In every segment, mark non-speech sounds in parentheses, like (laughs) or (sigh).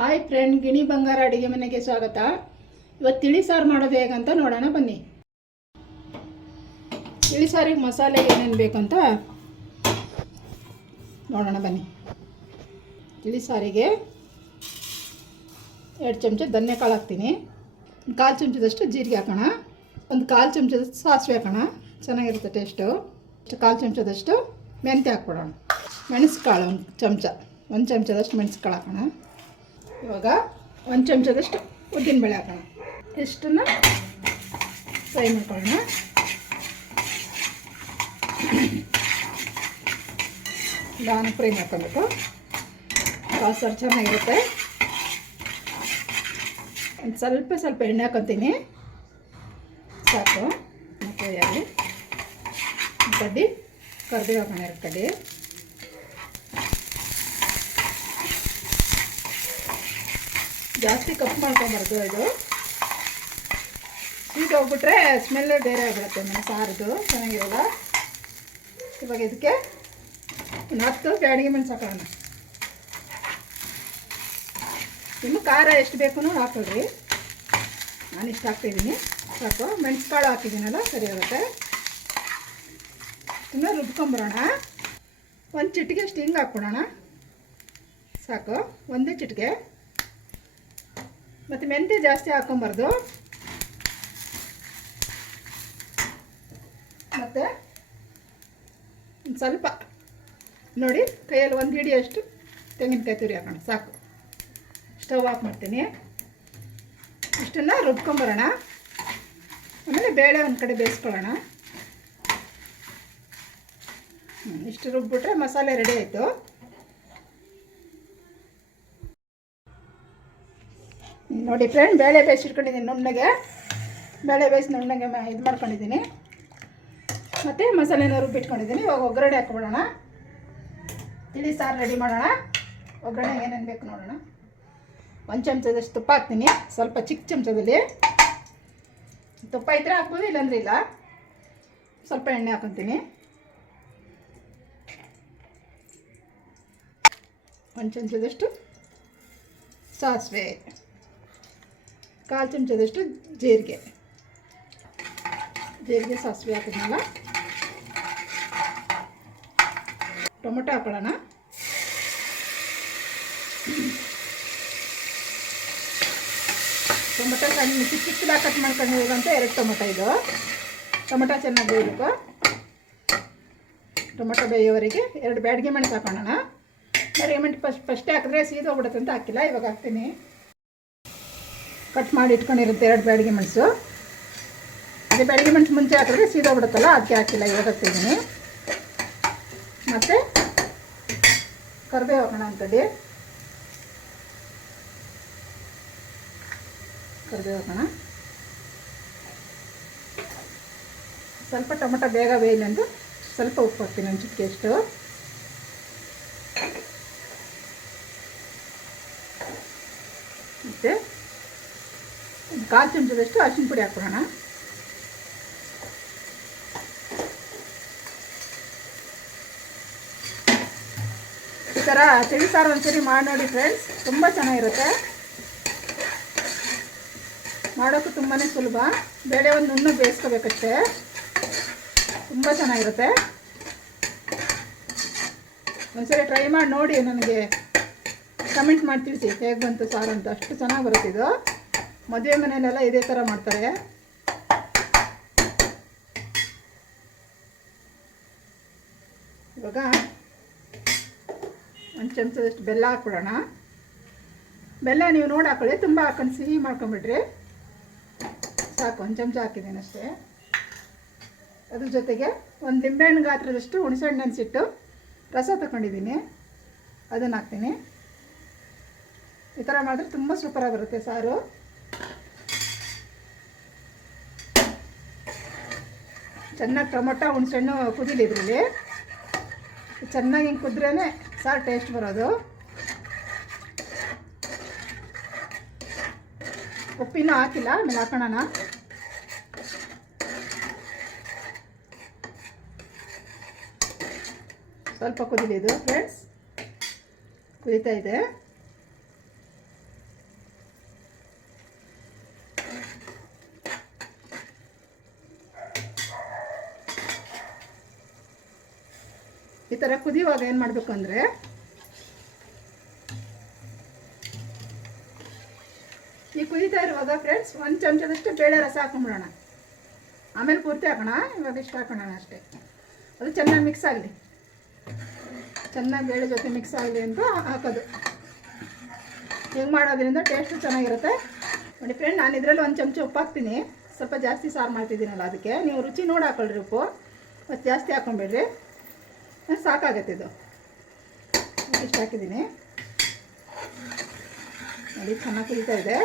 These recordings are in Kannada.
ಹಾಯ್ ಫ್ರೆಂಡ್, ಗಿಣಿ ಬಂಗಾರ ಅಡುಗೆ ಮನೆಗೆ ಸ್ವಾಗತ. ಇವತ್ತು ತಿಳಿ ಸಾರು ಮಾಡೋದು ಹೇಗಂತ ನೋಡೋಣ, ಬನ್ನಿ. ತಿಳಿ ಸಾರಿಗೆ ಮಸಾಲೆ ಏನೇನು ಬೇಕಂತ ನೋಡೋಣ, ಬನ್ನಿ. ತಿಳಿ ಸಾರಿಗೆ ಎರಡು ಚಮಚ ಧನ್ಯ ಕಾಳು ಹಾಕ್ತೀನಿ. ಕಾಲು ಚಮಚದಷ್ಟು ಜೀರಿಗೆ ಹಾಕೋಣ. ಒಂದು ಕಾಲು ಚಮಚದಷ್ಟು ಸಾಸಿವೆ ಹಾಕೋಣ. ಚೆನ್ನಾಗಿರುತ್ತೆ ಟೇಸ್ಟು ಕಾಲು ಚಮಚದಷ್ಟು ಮೆಂತ್ಯ ಹಾಕ್ಬಿಡೋಣ. ಮೆಣಸು ಕಾಳು ಒಂದು ಚಮಚ. ಒಂದು ಚಮಚದಷ್ಟು ಮೆಣಸು ಕಾಳು ಹಾಕೋಣ. ಇವಾಗ ಒಂದು ಚಮಚದಷ್ಟು ಉದ್ದಿನಬೇಳೆ ಹಾಕೋಣ. ಇಷ್ಟನ್ನು ಫ್ರೈ ಮಾಡ್ಕೊಳ್ಳೋಣ. ನಾನು ಫ್ರೈ ಮಾಡ್ಕೊಬೇಕು. ಸಾರು ಚೆನ್ನಾಗಿರುತ್ತೆ. ಒಂದು ಸ್ವಲ್ಪ ಸ್ವಲ್ಪ ಎಣ್ಣೆ ಹಾಕೊತೀನಿ. ಸಾಕು. ಮತ್ತು ಕಡ್ಡಿ ಕರ್ದಿ ಹಾಕೋಣ ಎರಡು ಕಡ್ಡಿ ಜಾಸ್ತಿ ಕಪ್ ಮಾಡ್ಕೊಬಾರ್ದು ಇದು. ಈಗ ಹೋಗ್ಬಿಟ್ರೆ ಸ್ಮೆಲ್ ಬೇರೆ ಆಗಿಬಿಡುತ್ತೆ ನಮ್ಮ ಸಾರದು ಚೆನ್ನಾಗಿರಲ್ಲ ಇವಾಗ ಇದಕ್ಕೆ ಒಂದು ಹತ್ತು ಬ್ಯಾಡಿಗೆ ಹಾಕೋಣ. ಇನ್ನು ಖಾರ ಎಷ್ಟು ಬೇಕು ಹಾಕೊಳ್ರಿ. ನಾನು ಇಷ್ಟು ಹಾಕ್ತಿದ್ದೀನಿ ಸಾಕು. ಮೆಣಸುಕಾಳು ಹಾಕಿದ್ದೀನಲ್ಲ, ಸರಿ ಆಗುತ್ತೆ ಇನ್ನು ರುಬ್ಕೊಂಬರೋಣ. ಒಂದು ಚಿಟಿಕೆ ಅಷ್ಟು ಹಿಂಗೆ ಹಾಕ್ಬಿಡೋಣ. ಸಾಕು. ಒಂದೇ ಚಿಟಿಕೆ ಮತ್ತು ಮೆಂತ್ಯ ಜಾಸ್ತಿ ಹಾಕ್ಕೊಬಾರ್ದು ಮತ್ತು ಒಂದು ಸ್ವಲ್ಪ. ನೋಡಿ, ಕೈಯಲ್ಲಿ ಒಂದು ಹಿಡಿಯಷ್ಟು ತೆಂಗಿನಕಾಯಿ ತುರಿ ಹಾಕೋಣ, ಸಾಕು. ಸ್ಟವ್ ಆಫ್ ಮಾಡ್ತೀನಿ. ಇಷ್ಟನ್ನು ರುಬ್ಕೊಂಬರೋಣ. ಆಮೇಲೆ ಬೇಳೆ ಒಂದು ಕಡೆ ಬೇಯಿಸ್ಕೊಳ್ಳೋಣ. ಇಷ್ಟು ರುಬ್ಬಿಟ್ರೆ ಮಸಾಲೆ ರೆಡಿ ಆಯಿತು. ನೋಡಿ ಫ್ರೆಂಡ್ ಬೇಳೆ ಬೇಯಿಸಿಟ್ಕೊಂಡಿದ್ದೀನಿ ನುಣ್ಣಗೆ. ಬೇಳೆ ಬೇಯಿಸಿ ನುಣ್ಣಗೆ ಇದು ಮಾಡ್ಕೊಂಡಿದ್ದೀನಿ. ಮತ್ತು ಮಸಾಲೆನ ರುಬ್ಬಿಟ್ಕೊಂಡಿದ್ದೀನಿ ಇವಾಗ ಒಗ್ಗರಣೆ ಹಾಕ್ಬಿಡೋಣ. ತಿಳಿ ಸಾರು ರೆಡಿ ಮಾಡೋಣ. ಒಗ್ಗರಣೆ ಏನೇನು ಬೇಕು ನೋಡೋಣ. ಒಂದು ಚಮಚದಷ್ಟು ತುಪ್ಪ ಹಾಕ್ತೀನಿ. ಸ್ವಲ್ಪ ಚಿಕ್ಕ ಚಮಚದಲ್ಲಿ. ತುಪ್ಪ ಇದ್ದರೆ ಹಾಕ್ಬೋದು, ಇಲ್ಲಾಂದ್ರೆ ಇಲ್ಲ. ಸ್ವಲ್ಪ ಎಣ್ಣೆ ಹಾಕೊತೀನಿ. ಒಂದು ಚಮಚದಷ್ಟು ಸಾಸಿವೆ. ಕಾಲು ಚಮಚದಷ್ಟು ಜೀರಿಗೆ. ಜೀರಿಗೆ ಸಾಸಿವೆ ಹಾಕಿದ್ನಲ್ಲ? ಟೊಮೊಟೊ ಹಾಕೊಳ್ಳೋಣ. ಟೊಮೊಟೊ ಸಣ್ಣ, ಚಿಕ್ಕ ಚಿಕ್ಕದಾಗ ಕಟ್ ಮಾಡ್ಕೊಂಡಿರೋದಂತ ಎರಡು ಟೊಮೊಟೊ ಇದು. ಟೊಮೊಟೊ ಚೆನ್ನಾಗಿ ಬೇಯಬೇಕು. ಟೊಮೊಟೊ ಬೇಯೋವರೆಗೆ ಎರಡು ಬ್ಯಾಡಿಗೆ ಮೆಣಸು ಹಾಕೋಣ ಬ್ಯಾಡಿಗೆ ಮೆಣಸು ಫಸ್ಟ್ ಫಸ್ಟೇ ಹಾಕಿದ್ರೆ ಸೀದೋಗ್ಬಿಡುತ್ತೆ ಅಂತ ಹಾಕಿಲ್ಲ, ಇವಾಗ ಹಾಕ್ತೀನಿ. ಕಟ್ ಮಾಡಿ ಇಟ್ಕೊಂಡಿರುತ್ತೆ ಎರಡು ಬ್ಯಾಡಿಗೆ ಮೆಣಸು. ಅದೇ ಬ್ಯಾಡಿಗೆ ಮೆಣಸು ಮುಂಚೆ ಹಾಕಿದ್ರೆ ಸೀದೋಗ್ಬಿಡುತ್ತಲ್ಲ ಅದಕ್ಕೆ ಹಾಕಿಲ್ಲ, ಇವಾಗ ಹಾಕ್ತಿದ್ದೀನಿ ಮತ್ತು ಕರಿಬೇವು ಹಾಕೋಣ ಅಂತಡಿ ಕರಿಬೇವು ಹಾಕೋಣ. ಸ್ವಲ್ಪ ಟೊಮೆಟೊ ಬೇಗ ಬೇಯಲಿ ಎಂದು ಸ್ವಲ್ಪ ಉಪ್ಪು ಹಾಕ್ತೀನಿ ಒಂದು ಚಿಟಿಕೆ ಮತ್ತು ಒಂದು ಕಾಲು ಚಮಚದಷ್ಟು ಅರಿಶಿನ ಪುಡಿ ಹಾಕ್ಬಿಡೋಣ. ಈ ಥರ ತಿಳಿ ಸಾರು ಒಂದ್ಸರಿ ಮಾಡಿ ನೋಡಿ ಫ್ರೆಂಡ್ಸ್ ತುಂಬ ಚೆನ್ನಾಗಿರುತ್ತೆ. ಮಾಡೋಕ್ಕೂ ತುಂಬಾ ಸುಲಭ. ಬೇಳೆ ಒಂದು ನುಣ್ಣು ಬೇಯಿಸ್ಕೋಬೇಕಷ್ಟೇ. ತುಂಬ ಚೆನ್ನಾಗಿರುತ್ತೆ. ಒಂದ್ಸರಿ ಟ್ರೈ ಮಾಡಿ ನೋಡಿ, ನನಗೆ ಕಮೆಂಟ್ ಮಾಡಿ ತಿಳಿಸಿ, ಹೇಗೆ ಬಂತು ಸಾರು ಅಂತ. ಅಷ್ಟು ಚೆನ್ನಾಗಿ ಬರುತ್ತೆ ಇದು. ಮದುವೆ ಮನೆಯಲ್ಲೆಲ್ಲ ಇದೇ ಥರ ಮಾಡ್ತಾರೆ. ಇವಾಗ ಒಂದು ಚಮಚದಷ್ಟು ಬೆಲ್ಲ ಹಾಕ್ಬಿಡೋಣ. ಬೆಲ್ಲ ನೀವು ನೋಡಿ ಹಾಕೊಳ್ಳಿ, ತುಂಬ ಹಾಕೊಂಡು ಸಿಹಿ ಮಾಡ್ಕೊಂಬಿಡ್ರಿ ಸಾಕು, ಒಂದು ಚಮಚ ಹಾಕಿದ್ದೀನಿ ಅಷ್ಟೇ. ಅದ್ರ ಜೊತೆಗೆ ಒಂದು ಲಿಂಬೆಹಣ್ಣು ಗಾತ್ರದಷ್ಟು ಹುಣಸೆಹಣ್ಣು ನೆನೆಸಿಟ್ಟು ರಸ ತಗೊಂಡಿದ್ದೀನಿ. ಅದನ್ನು ಹಾಕ್ತೀನಿ. ಈ ಥರ ಮಾಡಿದ್ರೆ ತುಂಬ ಸೂಪರಾಗಿರುತ್ತೆ ಸಾರು. ಚೆನ್ನಾಗಿ ಟೊಮೊಟೊ, ಹುಣಸೆಹಣ್ಣು ಕುದೀಲಿ ಇದರಲ್ಲಿ. ಚೆನ್ನಾಗಿ ಹಿಂಗೆ ಕುದ್ರೇ ಸಾರು ಟೇಸ್ಟ್ ಬರೋದು. ಉಪ್ಪಿನೂ ಹಾಕಿಲ್ಲ, ಆಮೇಲೆ ಹಾಕೋಣ ಸ್ವಲ್ಪ ಕುದಿಲಿ ಇದು ಫ್ರೆಂಡ್ಸ್ ಕುದೀತಾ ಇದೆ. ಈ ಥರ ಕುದಿಯುವಾಗ ಏನು ಮಾಡಬೇಕು ಅಂದರೆ ಈ ಕುದೀತಾ ಇರುವಾಗ ಫ್ರೆಂಡ್ಸ್ ಒಂದು ಚಮಚದಷ್ಟು ಬೇಳೆ ರಸ ಹಾಕೊಂಡ್ಬಿಡೋಣ ಆಮೇಲೆ ಪೂರ್ತಿ ಹಾಕೋಣ, ಇವಾಗ ಇಷ್ಟು ಹಾಕೋಣ ಅಷ್ಟೇ. ಅದು ಚೆನ್ನಾಗಿ ಮಿಕ್ಸ್ ಆಗಲಿ. ಚೆನ್ನಾಗಿ ಬೇಳೆ ಜೊತೆ ಮಿಕ್ಸ್ ಆಗಲಿ ಅಂತ ಹಾಕೋದು. ಹಿಂಗೆ ಮಾಡೋದ್ರಿಂದ ಟೇಸ್ಟು ಚೆನ್ನಾಗಿರುತ್ತೆ. ನೋಡಿ ಫ್ರೆಂಡ್ ನಾನು ಇದರಲ್ಲಿ ಒಂದು ಚಮಚ ಉಪ್ಪು ಹಾಕ್ತೀನಿ. ಸ್ವಲ್ಪ ಜಾಸ್ತಿ ಸಾರು ಮಾಡ್ತಿದ್ದೀನಲ್ಲ ಅದಕ್ಕೆ. ನೀವು ರುಚಿ ನೋಡಿ ಹಾಕೊಳ್ರಿ ಉಪ್ಪು. ಮತ್ತು ಜಾಸ್ತಿ ಹಾಕೊಂಬೇಡ್ರಿ. ಸಾಕಾಗತ್ತೆ ಇದು. ಇಷ್ಟು ಹಾಕಿದ್ದೀನಿ. ನೋಡಿ, ಚೆನ್ನಾಗಿ ಕುದೀತಾ ಇದೆ.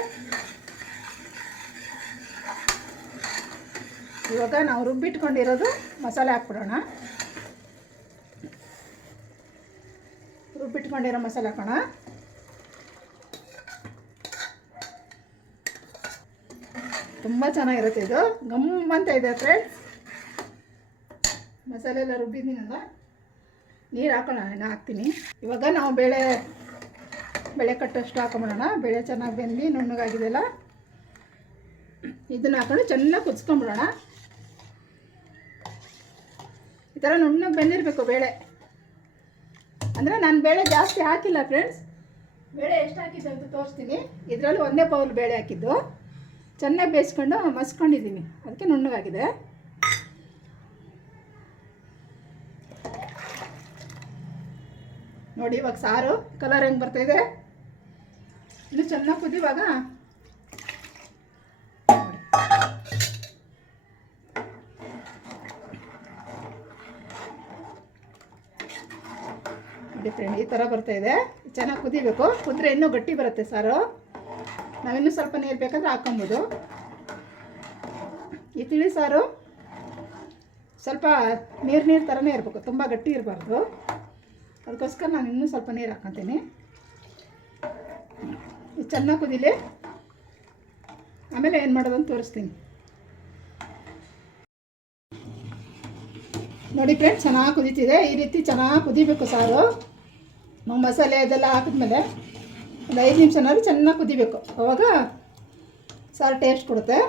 ಇವಾಗ ನಾವು ರುಬ್ಬಿಟ್ಕೊಂಡಿರೋದು ಮಸಾಲೆ ಹಾಕ್ಬಿಡೋಣ. ರುಬ್ಬಿಟ್ಕೊಂಡಿರೋ ಮಸಾಲೆ ಹಾಕೋಣ. ತುಂಬ ಚೆನ್ನಾಗಿರುತ್ತೆ ಇದು. ಗಮ್ಮಂತ ಇದೆ ಫ್ರೆಂಡ್ಸ್ ಮಸಾಲೆ ಎಲ್ಲ ರುಬ್ಬಿದ್ದೀನಲ್ಲ ನೀರು ಹಾಕೋಣ ನಾನು ಹಾಕ್ತೀನಿ. ಇವಾಗ ನಾವು ಬೇಳೆ ಬೇಳೆ ಕಟ್ಟಷ್ಟು ಹಾಕೊಂಬಿಡೋಣ ಬೇಳೆ ಚೆನ್ನಾಗಿ ಬೆಂದು ನುಣ್ಣಗಾಗಿದೆಯಲ್ಲ ಇದನ್ನು ಹಾಕೊಂಡು ಚೆನ್ನಾಗಿ ಕುದಿಸ್ಕೊಂಬಿಡೋಣ ಈ ಥರ ನುಣ್ಣಗೆ ಬೆಂದಿರಬೇಕು ಬೇಳೆ. ಅಂದರೆ ನಾನು ಬೇಳೆ ಜಾಸ್ತಿ ಹಾಕಿಲ್ಲ ಫ್ರೆಂಡ್ಸ್ ಬೇಳೆ ಎಷ್ಟು ಹಾಕಿದ್ದೆ ಅಂತ ತೋರಿಸ್ತೀನಿ. ಇದರಲ್ಲಿ ಒಂದೇ ಪೌಲ್ ಬೇಳೆ ಹಾಕಿದ್ದು. ಚೆನ್ನಾಗಿ ಬೇಯಿಸ್ಕೊಂಡು ಮಸ್ಕೊಂಡಿದ್ದೀನಿ ಅದಕ್ಕೆ ನುಣ್ಣಗಾಗಿದೆ. ನೋಡಿ, ಇವಾಗ ಸಾರು ಕಲರ್ ಹೆಂಗೆ ಬರ್ತಾಯಿದೆ ಇನ್ನು ಚೆನ್ನಾಗಿ ಕುದಿವಾಗ ನೋಡಿ ಫ್ರೆಂಡ್ ಈ ಥರ ಬರ್ತಾ ಇದೆ. ಚೆನ್ನಾಗಿ ಕುದಿಬೇಕು. ಕುದ್ರೆ ಇನ್ನೂ ಗಟ್ಟಿ ಬರುತ್ತೆ ಸಾರು. ನಾವಿನ್ನೂ ಸ್ವಲ್ಪ ನೀರು ಬೇಕಂದ್ರೆ ಹಾಕೊಬೋದು ಈ ತಿಳಿ ಸಾರು ಸ್ವಲ್ಪ ನೀರು ನೀರು ಥರನೇ ಇರಬೇಕು, ತುಂಬ ಗಟ್ಟಿ ಇರಬಾರ್ದು. ಅದಕ್ಕೋಸ್ಕರ ನಾನು ಇನ್ನೂ ಸ್ವಲ್ಪ ನೀರು ಹಾಕ್ಕೊತೀನಿ. ಚೆನ್ನಾಗಿ ಕುದೀಲಿ. ಆಮೇಲೆ ಏನು ಮಾಡೋದಂತ ತೋರಿಸ್ತೀನಿ. ನೋಡಿ ಫ್ರೆಂಡ್ಸ್ ಚೆನ್ನಾಗಿ ಕುದೀತಿದೆ. ಈ ರೀತಿ ಚೆನ್ನಾಗಿ ಕುದಿಬೇಕು ಸಾರು. ಮಸಾಲೆ ಅದೆಲ್ಲ ಹಾಕಿದ್ಮೇಲೆ ಒಂದು ಐದು ನಿಮಿಷನಾದ್ರು ಚೆನ್ನಾಗಿ ಕುದಿಬೇಕು. ಅವಾಗ ಸಾರು ಟೇಸ್ಟ್ ಕೊಡುತ್ತೆ.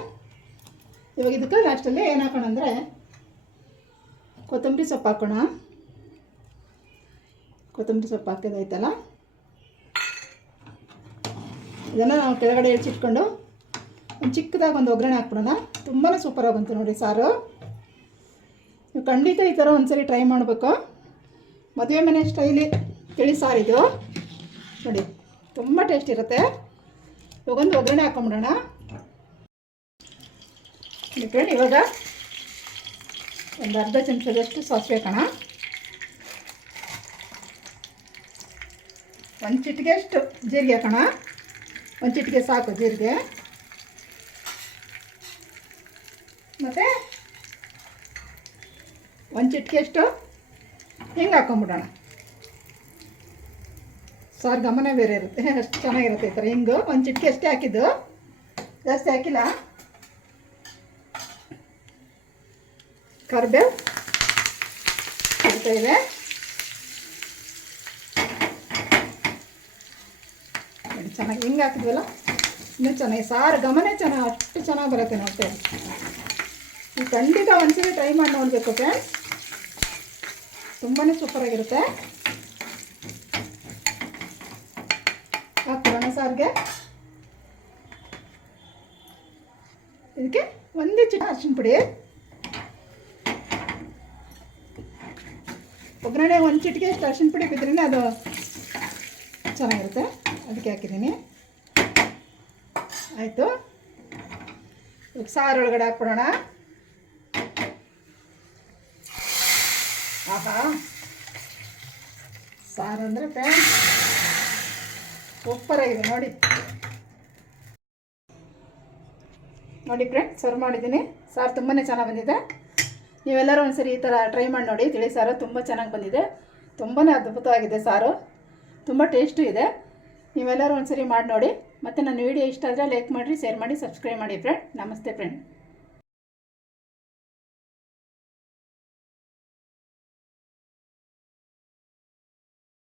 ಇವಾಗ ಇದಕ್ಕೆ ಲಾಸ್ಟಲ್ಲಿ ಏನು ಹಾಕೋಣ ಅಂದರೆ ಕೊತ್ತಂಬರಿ ಸೊಪ್ಪು ಹಾಕೋಣ. ಕೊತ್ತಂಬರಿ ಸೊಪ್ಪು ಹಾಕಿದೈತಲ್ಲ ಇದನ್ನು ನಾವು ಕೆಳಗಡೆ ಇಳಿಸಿಟ್ಕೊಂಡು ಒಂದು ಚಿಕ್ಕದಾಗಿ ಒಂದು ಒಗ್ಗರಣೆ ಹಾಕ್ಬಿಡೋಣ. ತುಂಬಾ ಸೂಪರಾಗಿ ಬಂತು ನೋಡಿ ಸಾರು. ನೀವು ಖಂಡಿತ ಈ ಥರ ಒಂದ್ಸರಿ ಟ್ರೈ ಮಾಡಬೇಕು. ಮದುವೆ ಮನೆ ಸ್ಟೈಲಿ ತಿಳಿ ಸಾರಿದು ನೋಡಿ, ತುಂಬ ಟೇಸ್ಟ್ ಇರುತ್ತೆ. ಇವಾಗೊಂದು ಒಗ್ಗರಣೆ ಹಾಕೊಂಬಿಡೋಣ. ಫ್ರೆಂಡ್ ಇವಾಗ ಒಂದು ಅರ್ಧ ಚಮಚದಷ್ಟು ಸಾಸಿವೆ ಕಣ ಒಂದು ಚಿಟಿಗೆ ಅಷ್ಟು ಜೀರಿಗೆ ಹಾಕೋಣ. ಒಂದು ಚಿಟಿಕೆ ಸಾಕು ಜೀರಿಗೆ. ಮತ್ತು ಒಂದು ಚಿಟಿಕೆ ಅಷ್ಟು ಹಿಂಗೆ ಹಾಕೊಂಬಿಡೋಣ ಸಾರು, ಗಮನ ಬೇರೆ ಇರುತ್ತೆ. (laughs) ಅಷ್ಟು ಚೆನ್ನಾಗಿರುತ್ತೆ ಈ ಥರ ಹಿಂಗು. ಒಂದು ಚಿಟಿಕೆ ಅಷ್ಟೇ ಹಾಕಿದ್ದು. ಜಾಸ್ತಿ ಹಾಕಿಲ್ಲ. ಕರ್ಬೇವು. ಬರ್ತಾ ನೋಡಿ, ಚೆನ್ನಾಗಿ ಹಿಂಗೆ ಹಾಕಿದ್ವಲ್ಲ? ಇನ್ನೂ ಚೆನ್ನಾಗಿ, ಸಾರು ಗಮನ ಚೆನ್ನಾಗಿ, ಅಷ್ಟು ಚೆನ್ನಾಗಿ ಬರುತ್ತೆ ನೋಡ್ತಾ. ನೀವು ಖಂಡಿತ ಒಂದ್ಸರಿ ಟ್ರೈ ಮಾಡಿ ನೋಡಬೇಕು ಫ್ರೆಂಡ್ಸ್ ತುಂಬಾ ಸೂಪರಾಗಿರುತ್ತೆ ಹಾಕೋಣ ಸಾರಿಗೆ? ಇದಕ್ಕೆ ಒಂದೇ ಚಿಟ ಅರ್ಶಿನ ಪುಡಿ. ಒಗ್ಗರಣೆ ಒಂದು ಚಿಟಿಕೆ ಅಷ್ಟು ಅರ್ಶಿನ ಪುಡಿ ಬಿದ್ದರೆ ಅದು ಚೆನ್ನಾಗಿರುತ್ತೆ. ಅದಕ್ಕೆ ಹಾಕಿದ್ದೀನಿ. ಆಯಿತು. ಇವಾಗ ಸಾರು ಒಳಗಡೆ ಹಾಕ್ಬಿಡೋಣ. ಆಹಾ. ಸಾರು ಅಂದರೆ ಫ್ರೆಂಡ್ಸ್ ಸೂಪರಾಗಿದೆ ನೋಡಿ. ನೋಡಿ ಫ್ರೆಂಡ್ ಸರ್ವ್ ಮಾಡಿದ್ದೀನಿ. ಸಾರು ತುಂಬಾ ಚೆನ್ನಾಗಿ ಬಂದಿದೆ. ನೀವೆಲ್ಲರೂ ಒಂದ್ಸರಿ ಈ ಥರ ಟ್ರೈ ಮಾಡಿ ನೋಡಿ. ತಿಳಿ ಸಾರು ತುಂಬ ಚೆನ್ನಾಗಿ ಬಂದಿದೆ. ತುಂಬಾ ಅದ್ಭುತವಾಗಿದೆ ಸಾರು. ತುಂಬ ಟೇಸ್ಟು ಇದೆ. ನೀವೆಲ್ಲರೂ ಒಂದ್ಸರಿ ಮಾಡಿ ನೋಡಿ ಮತ್ತು ನನ್ನ ವೀಡಿಯೋ ಇಷ್ಟ ಆದರೆ ಲೈಕ್ ಮಾಡಿರಿ ಶೇರ್ ಮಾಡಿ ಸಬ್ಸ್ಕ್ರೈಬ್ ಮಾಡಿ ಫ್ರೆಂಡ್ ನಮಸ್ತೆ ಫ್ರೆಂಡ್